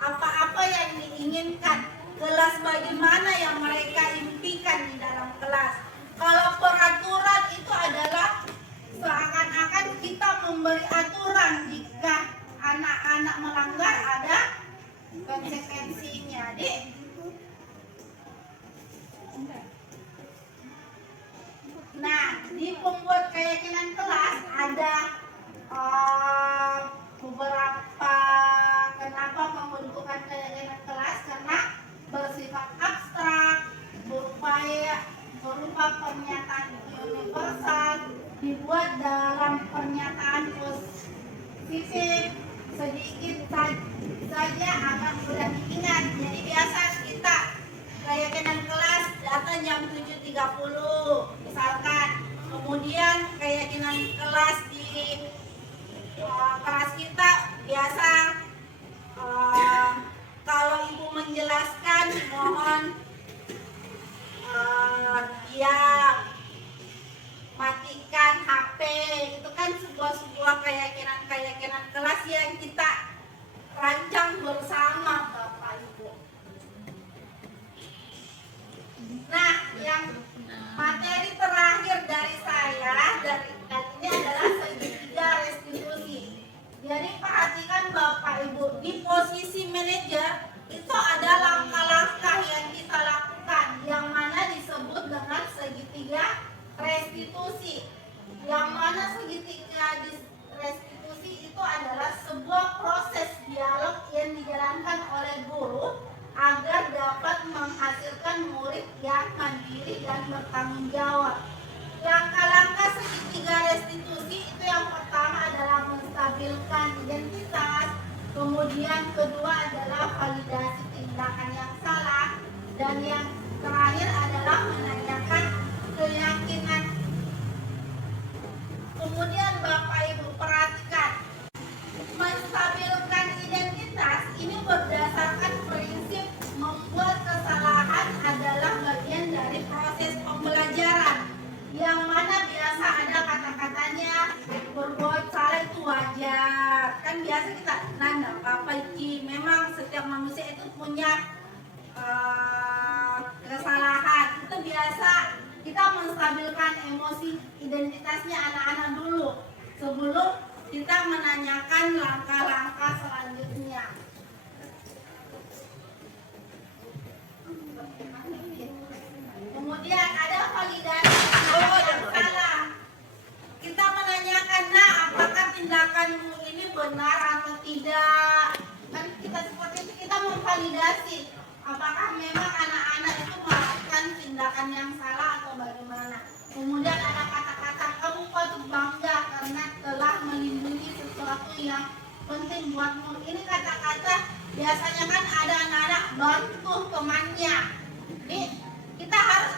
apa-apa yang diinginkan. Kelas bagaimana yang mereka impikan di dalam kelas. Kalau peraturan itu adalah seakan-akan kita memberi aturan, jika anak-anak melanggar ada konsekuensinya, Dik. Nah, di pembuat keyakinan kelas ada beberapa kenapa pembentukan keyakinan kelas, karena bersifat abstrak, berupa pernyataan universal, dibuat dalam pernyataan positif, sedikit saja akan mudah diingat. Jadi biasa kita keyakinan kelas datang jam 7.30 misalkan, kemudian keyakinan kelas di kelas kita biasa kalau ibu menjelaskan mohon ya matikan HP. Itu kan sebuah keyakinan kelas yang kita rancang bersama Bapak Ibu. yang materi terakhir dari saya dan ini adalah segitiga restitusi. Jadi perhatikan Bapak Ibu, di posisi manajer itu ada langkah-langkah yang kita lakukan yang mana disebut dengan segitiga restitusi. Yang mana segitiga restitusi itu adalah sebuah proses dialog yang dijalankan oleh guru agar dapat menghasilkan murid yang mandiri dan bertanggung jawab. Langkah-langkah segitiga restitusi itu yang pertama adalah menstabilkan identitas, kemudian kedua adalah validasi tindakan yang salah, dan yang terakhir adalah menanyakan keyakinan. Kemudian Bapak Ibu perhatikan, menstabilkan identitas ini berdasarkan prinsip membuat kesalahan adalah bagian dari proses pembelajaran, yang mana biasa ada kata-katanya berbuat salah itu wajar. Kan biasa kita, nah enggak apa-apa Ci, memang setiap manusia itu punya kesalahan. Itu biasa kita menstabilkan emosi identitasnya anak-anak dulu sebelum kita menanyakan langkah-langkah selanjutnya. Kemudian ada validasi yang salah. Kita menanyakan, nah apakah tindakanmu ini benar atau tidak? Kan kita seperti itu, kita memvalidasi apakah memang anak-anak itu melakukan tindakan yang salah atau bagaimana. Kemudian ada kata-kata, kamu patut bangga karena telah melindungi sesuatu yang penting buatmu. Ini kata-kata biasanya kan ada anak-anak bantu temannya. Ini kita harus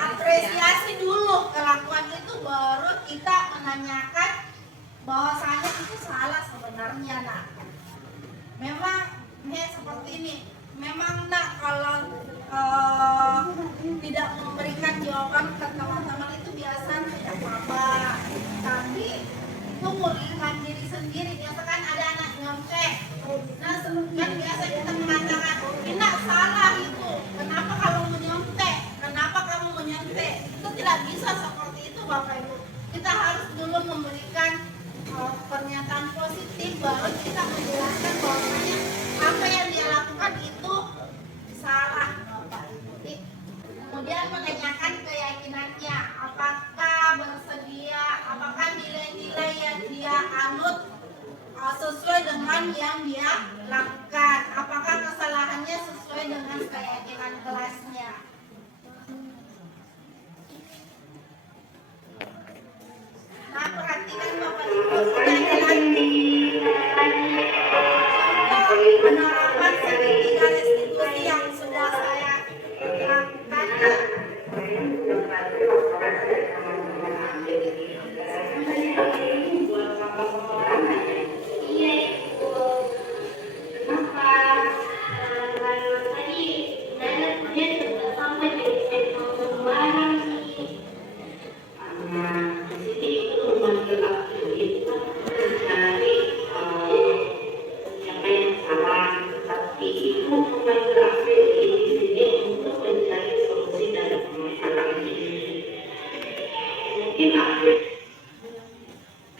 apresiasi dulu kelakuan itu, baru kita menanyakan bahwasanya itu salah sebenarnya. Nah, memang seperti ini. Memang nak kalau tidak memberikan jawaban ke teman-teman itu biasanya tidak apa-apa, tapi itu merugikan diri sendiri. Biasa kan ada anak nyontek, nah kan biasa kita mengatakan ini salah itu, kenapa kamu menyontek, kenapa kamu menyontek. Itu tidak bisa seperti itu Bapak Ibu. Kita harus dulu memberikan pernyataan positif, baru kita menjelaskan bahwasanya apa yang dia lakukan itu salah Bapak Ibu. Kemudian menanyakan keyakinannya, apakah bersedia, apakah nilai-nilai yang dia anut sesuai dengan yang dia lakukan, apakah kesalahannya sesuai dengan keyakinan kelasnya. Nah, perhatikan Bapak Ibu, penerapan segitiga restitusi yang sudah saya lakukan.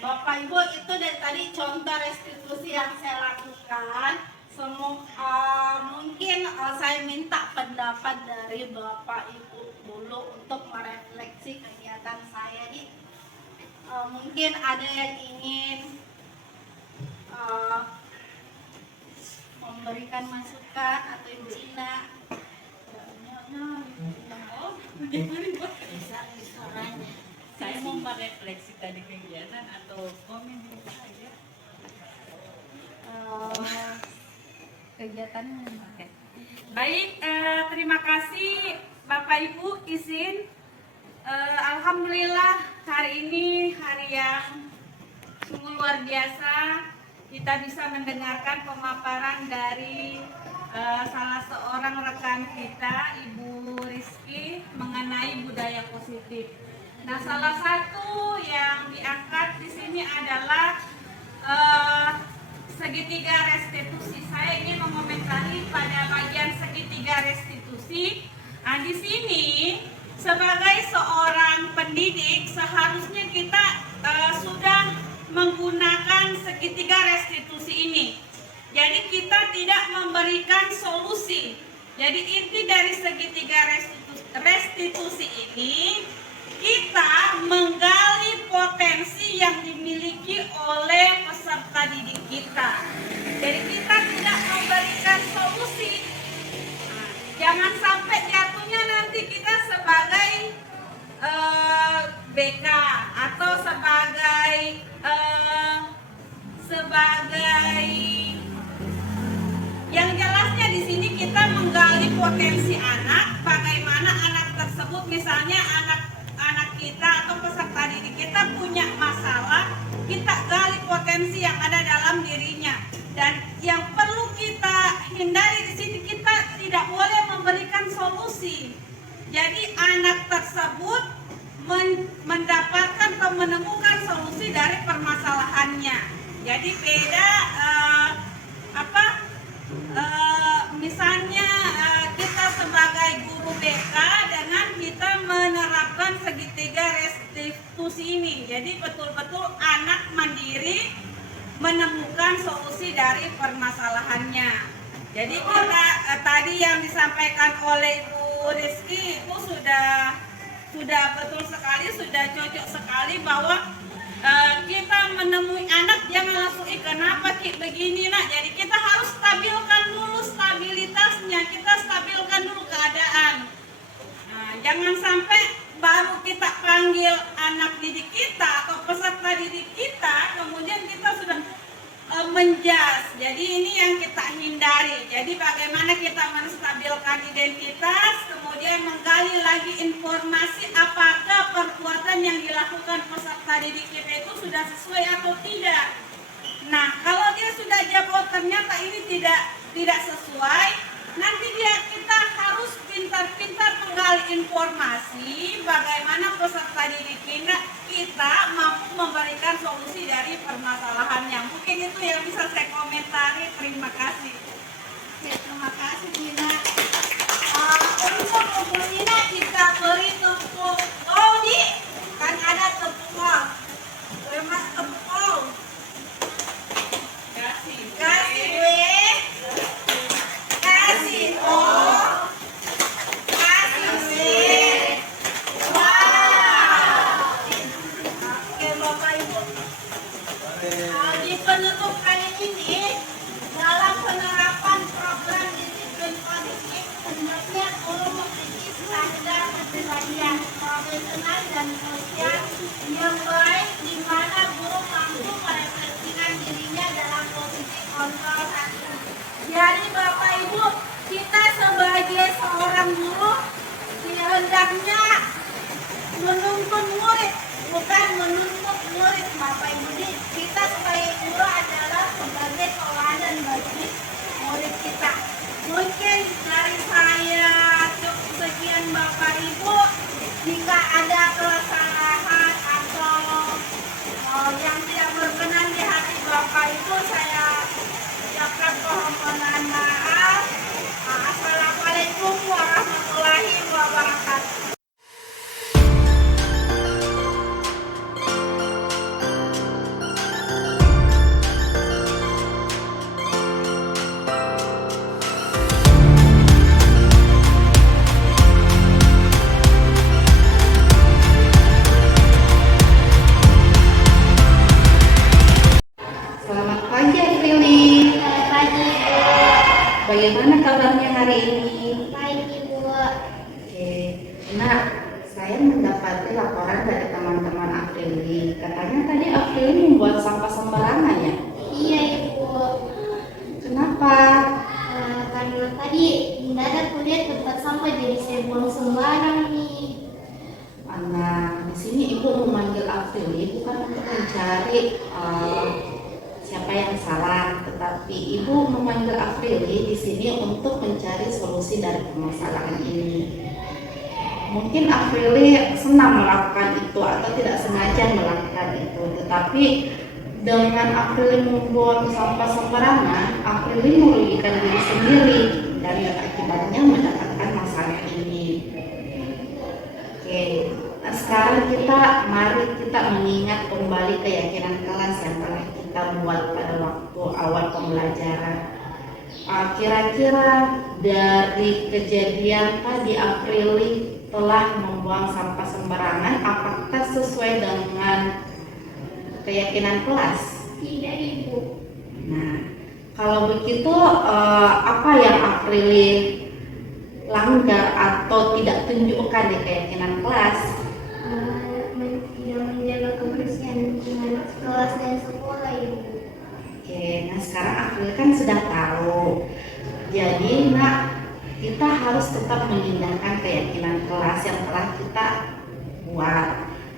Bapak Ibu, itu dari tadi contoh restitusi yang saya lakukan. Mungkin saya minta pendapat dari Bapak Ibu dulu untuk merefleksi kegiatan saya ini. Mungkin ada yang ingin memberikan masukan atau Ibu Ina. Saya mau merefleksi tadi kegiatan atau komen saja. Kegiatan Oke. Baik, terima kasih Bapak Ibu. Izin, alhamdulillah hari ini hari yang sungguh luar biasa. Kita bisa mendengarkan pemaparan dari salah seorang rekan kita, Ibu Rizky, mengenai budaya positif. Nah, salah satu yang diangkat di sini adalah segitiga restitusi. Saya ingin mengomentari pada bagian segitiga restitusi Nah, di sini sebagai seorang pendidik seharusnya kita sudah menggunakan segitiga restitusi ini. Jadi kita tidak memberikan solusi. Jadi inti dari segitiga restitusi ini, kita menggali potensi yang dimiliki oleh peserta didik kita. Jadi kita tidak memberikan solusi. Jangan sampai jatuhnya nanti kita sebagai BK atau sebagai yang jelasnya di sini kita menggali potensi anak, bagaimana anak tersebut, misalnya anak kita atau peserta didik kita punya masalah, kita gali potensi yang ada dalam dirinya. Dan yang perlu kita hindari di sini, kita tidak boleh memberikan solusi. Jadi anak tersebut mendapatkan atau menemukan solusi dari permasalahannya. Jadi beda misalnya kita sebagai guru BK dengan kita menerapkan segitiga restitusi ini. Jadi betul-betul anak mandiri menemukan solusi dari permasalahannya. Jadi kita tadi yang disampaikan oleh Ibu Rizky itu sudah betul sekali, sudah cocok sekali bahwa kita menemui anak jangan langsung kenapa Ki begini nak. Jadi kita harus stabilkan dulu stabilitasnya, kita stabilkan dulu keadaan. Nah, jangan sampai baru kita panggil anak didik kita atau peserta didik kita, kemudian kita sudah menjas. Jadi ini yang kita hindari. Jadi bagaimana kita menstabilkan identitas, kemudian menggali lagi informasi apakah perbuatan yang dilakukan peserta didik kita itu sudah sesuai atau tidak. Nah, kalau dia sudah jawab ternyata ini tidak sesuai, nanti kita harus pintar-pintar menggali informasi bagaimana peserta didik kita mampu memberikan solusi dari permasalahannya. Mungkin itu yang bisa saya komentari. Terima kasih. Ya, terima kasih Dina. Untuk tepung Dina kita beri tepung. Oh Di, kan ada tepung. Lemas tepung. Kasih. Kasih gue. Kasih oh. Kasih gue. Wow. Oke Bapak Ibu. Di penutup kali ini dalam penerapan program disiplin positif hendaknya guru memiliki standar kepribadian profesional dan sosial yang baik, di mana guru mampu merefleksikan dirinya dalam posisi kontrol satu. Jadi Bapak Ibu, kita sebagai seorang guru hendaknya menuntun murid, bukan menuntut murid. Bapak Ibu, kita sebagai guru adalah sebagai teladan bagi murid kita. Mungkin dari saya cukup sekian Bapak Ibu. Jika ada kesalahan atau yang tidak berkenan di hati Bapak Ibu, saya ucapkan permohonan maaf. Assalamualaikum warahmatullahi wabarakatuh. Selamat pagi Aprili. Selamat pagi Bu. Bagaimana kabarnya hari ini? Baik Ibu. Oke, nah saya mendapati laporan dari teman-teman Aprili. Katanya tadi Aprili membuat sampah sembarangan ya? Iya Ibu. Kenapa? Karena tadi tidak ada kuliah tempat sampah, jadi saya buang sembarang nih. Nah, di sini ibu memanggil Aprili bukan untuk mencari siapa yang salah, tetapi ibu memanggil Aprili di sini untuk mencari solusi dari permasalahan ini. Mungkin Aprili senang melakukan itu atau tidak sengaja melakukan itu, tetapi dengan Aprili membuang sampah sembarangan, Aprili merugikan diri sendiri dan akibatnya mendapatkan masalah suasana ini. Oke, nah sekarang mari kita mengingat kembali keyakinan kelas yang telah kita buat pada waktu awal pembelajaran. Kira-kira dari kejadian tadi Aprili telah membuang sampah sembarangan, apakah sesuai dengan keyakinan kelas? Tidak, Ibu. Nah, kalau begitu apa yang Aprili langgar atau tidak tunjukkan di keyakinan kelas? Tidak menjaga kebersihan lingkungan kelas dan sekolah, Ibu. Oke, nah sekarang Aprili kan sudah tahu. Jadi, kita harus tetap mengindahkan keyakinan kelas yang telah kita buat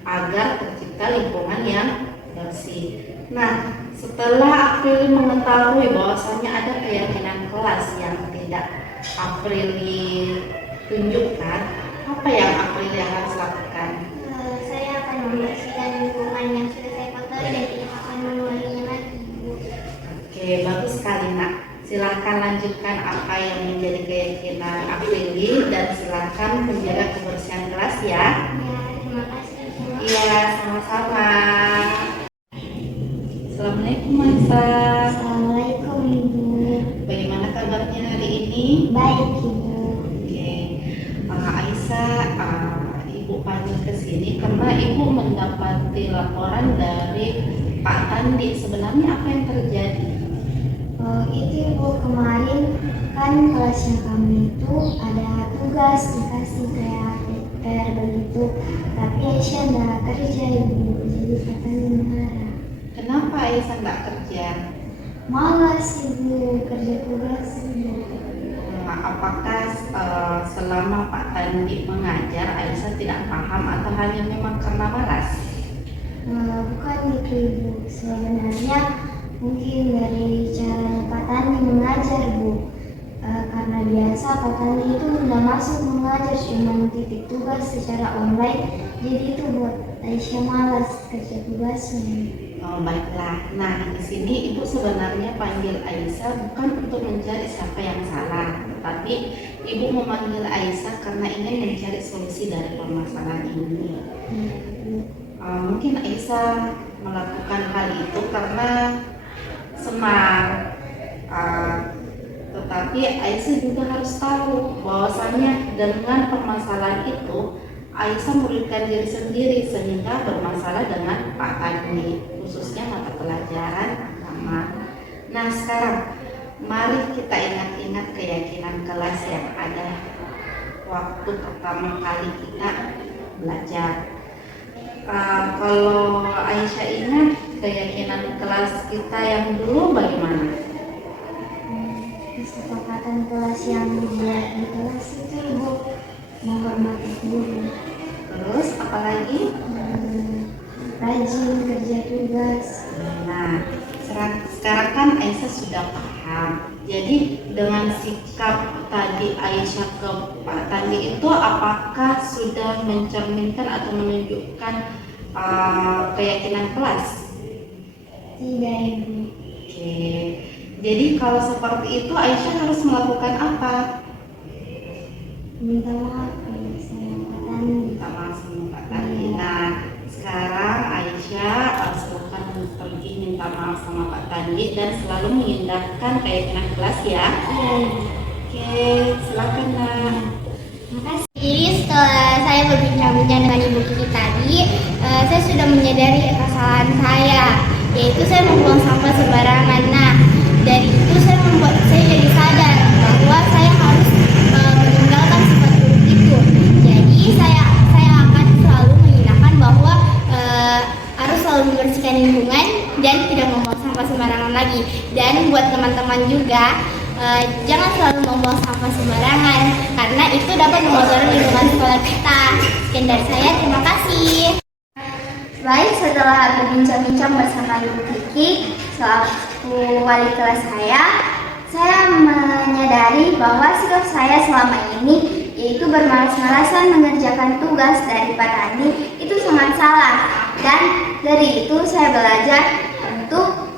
agar tercipta lingkungan yang bersih. Nah, setelah Aprili mengetahui bahwasanya ada keyakinan kelas yang tidak Aprili tunjukkan, apa yang Aprili harus lakukan? Saya akan membersihkan lingkungan yang sudah saya kotori dan tidak akan mengulanginya lagi, Ibu. Oke, bagus sekali nak. Silahkan lanjutkan apa yang menjadi keyakinan Aprili dan silahkan menjaga kebersihan kelas ya. Ya, terima kasih. Iya, sama-sama. Assalamualaikum Masa. Assalamualaikum, Ibu. Bagaimana kabarnya hari ini? Baik, Ibu. Oke, Aisyah, Ibu panggil ke sini karena Ibu mendapati laporan dari Pak Tandi. Sebenarnya apa yang terjadi? Itu, Ibu, kemarin kan kelasnya kami itu ada tugas dikasih kayak PR begitu, tapi Aisyah nggak kerja, Ibu, jadi katanya marah. Kenapa Aisyah nggak kerja? Malas, Ibu, kerja tugas, Ibu. Apakah selama Pak Tandi mengajar Aisyah tidak paham atau hanya memang karena malas? Bukan gitu, Ibu. Sebenarnya mungkin dari cara Pak Tani mengajar, Bu. Karena biasa Pak Tani itu nggak masuk mengajar, cuma titik tugas secara online. Jadi itu buat Aisyah malas kerja tugasnya. Oh, baiklah. Nah, di sini Ibu sebenarnya panggil Aisyah bukan untuk mencari siapa yang salah, tetapi Ibu memanggil Aisyah karena ingin mencari solusi dari permasalahan ini. Mungkin Aisyah melakukan hal itu karena senang, tetapi Aisyah juga harus tahu bahwasannya dengan permasalahan itu Aisyah merugikan diri sendiri sehingga bermasalah dengan Pak Tani, khususnya mata pelajaran agama. Nah, sekarang mari kita ingat-ingat keyakinan kelas yang ada waktu pertama kali kita belajar. Kalau Aisyah ingat keyakinan kelas kita yang dulu bagaimana? Kesepakatan kelas yang dibuat di kelas itu, Ibu, menghormati guru, Terus apalagi? rajin kerja tugas. Nah, sekarang kan Aisyah sudah paham. Jadi dengan sikap tadi Aisyah ke Pak Tandi itu apakah sudah mencerminkan atau menunjukkan keyakinan kelas? Tidak, Ibu. Oke. Jadi kalau seperti itu Aisyah harus melakukan apa? Minta maaf ya sama Pak Tani. Minta maaf sama Pak Tandi. Nah, sekarang Aisyah silahkan pergi minta maaf sama Pak Tandi dan selalu mengindahkan keyakinan kelas ya. Iya, Ibu. Oke, silakan Nak. Makasih. Jadi setelah saya berbincang-bincang dengan Ibu Kiki tadi, saya sudah menyadari kesalahan saya, yaitu saya membuang sampah sembarangan. Nah, dari itu saya jadi sadar bahwa saya harus meninggalkan sifat buruk itu. Jadi saya akan selalu mengingatkan bahwa harus selalu membersihkan lingkungan dan tidak membuang sampah sembarangan lagi. Dan buat teman-teman juga, jangan selalu membuang sampah sembarangan karena itu dapat mengotori lingkungan sekolah kita. Sekian dari saya, terima kasih. Baik, setelah berbincang-bincang bersama Ibu Kiki selaku wali kelas saya menyadari bahwa sikap saya selama ini yaitu bermalas-malasan mengerjakan tugas dari Pak Tani itu sangat salah. Dan dari itu saya belajar untuk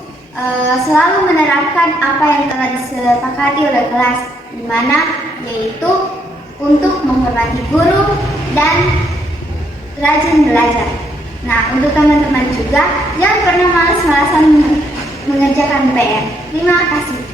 selalu menerapkan apa yang telah disepakati oleh kelas, di mana yaitu untuk menghormati guru dan rajin belajar. Nah, untuk teman-teman juga jangan pernah malas-malasan mengerjakan PR. Terima kasih.